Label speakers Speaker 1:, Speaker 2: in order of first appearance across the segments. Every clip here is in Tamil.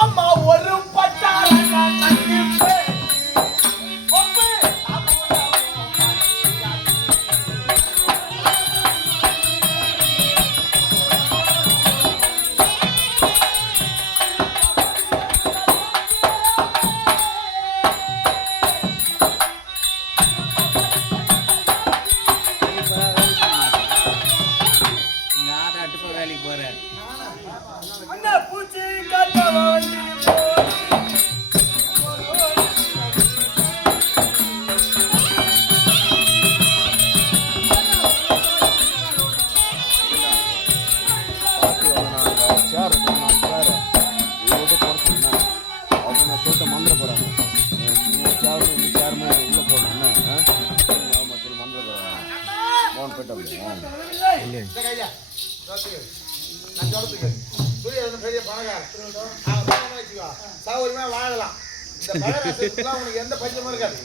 Speaker 1: ஆமா ஒரு உனக்கு எந்த பஞ்சமும் இருக்காது.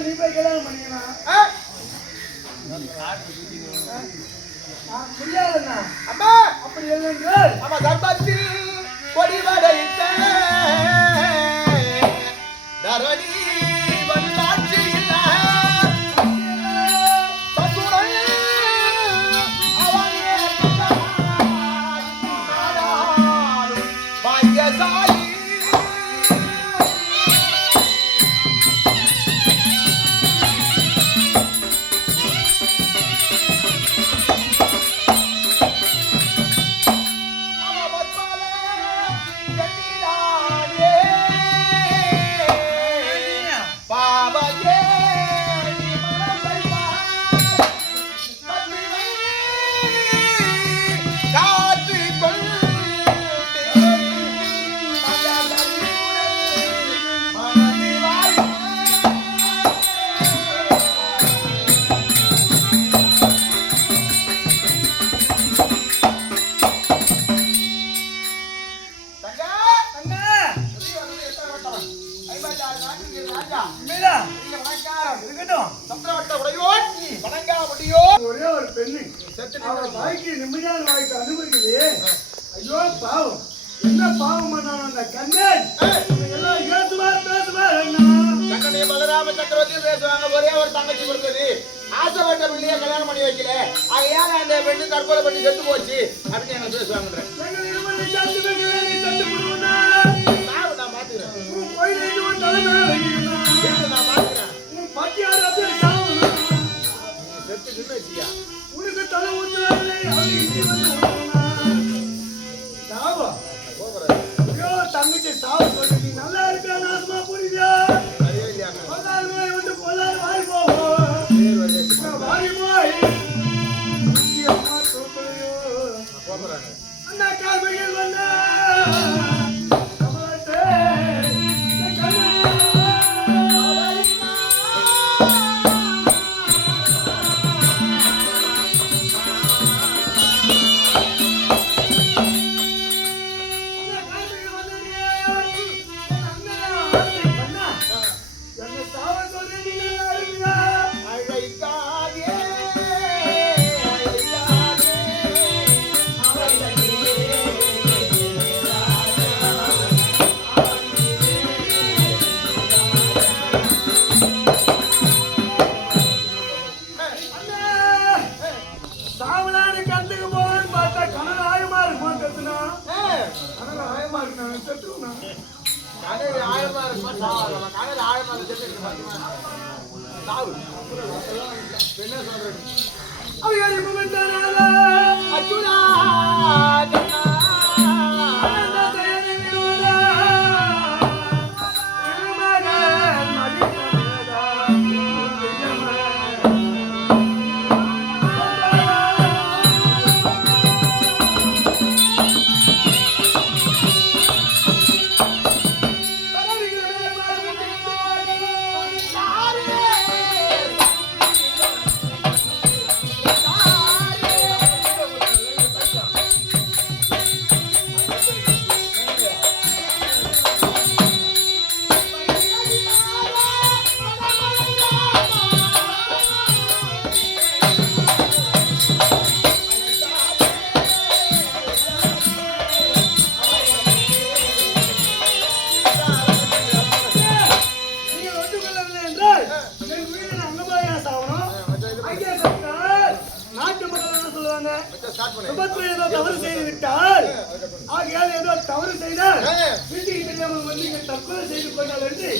Speaker 2: நீ போய் கல்யாணம் பண்ணிக்கணும்.
Speaker 1: ஆ?
Speaker 2: முடியாதுண்ணா
Speaker 1: அம்மா!
Speaker 2: அப்படி இல்லைங்கள்
Speaker 1: ஆமா தர்மத்தில் கொடி வடைத்த தரணி
Speaker 2: உண்மையா இருக்கட்டும். ஒரே ஒரு பெண்ணு. அவள் வாழ்க்கை நிம்மதியான வாழ்க்கை அனுபவிக்கலையே ஐயோ பாவம். என்ன பாவம் பண்ணான் அந்த கண்ணன்? எல்லாம் பேசுவார் அண்ணா.
Speaker 1: கண்ணனைய பலராம சக்கரவர்த்தியும் பேசுவாங்க. ஒரே ஒரு தங்கச்சி பிறந்தது ஆசைப்பட்ட பிள்ளைய கல்யாணம் பண்ணி வைக்கல. ஆகையால அந்த பெண்ணு தற்கொலை பண்ணி செத்து போச்சு. அப்படின்னு எங்க பேசுவாங்க
Speaker 2: நீ
Speaker 1: செத்து நின்று வச்சியா
Speaker 2: உனக்கு தலை ஊத்துவாங்களே கண்டுக்கு போவான்னு பார்த்தா கனவு ஆயமா இருக்குமா கத்துனா? கனவு ஆயமா இருக்கு நான் செத்துருவேனா?
Speaker 1: கனவு ஆழமா இருக்குமா கனவு ஆழமா இருக்கு என்ன சொல்றது? அச்சுடா
Speaker 2: சுபத்ரை ஏதோ தவறு செய்து விட்டால் ஆகையால் ஏதோ தவறு செய்தால் வீட்டுக்கு தெரியாமல் வந்து இங்கே தற்கொலை செய்து கொண்டால் என்று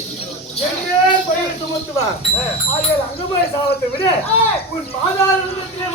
Speaker 2: எங்கே பயிர் சுமத்துவார். ஆகையால் அங்கமாய சாவத்தை விட உன் பாதாள உலகத்திலே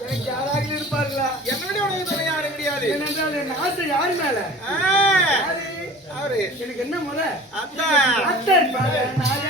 Speaker 2: எனக்கு யாராக இருப்பார்களா?
Speaker 1: என்னுடைய உனக்கு துணை யாரும் கிடையாது.
Speaker 2: ஏனென்றால் என் மேல?
Speaker 1: அவரு.
Speaker 2: எனக்கு என்ன முறை
Speaker 1: அத்தான்
Speaker 2: அத்தன் பாரு. நான்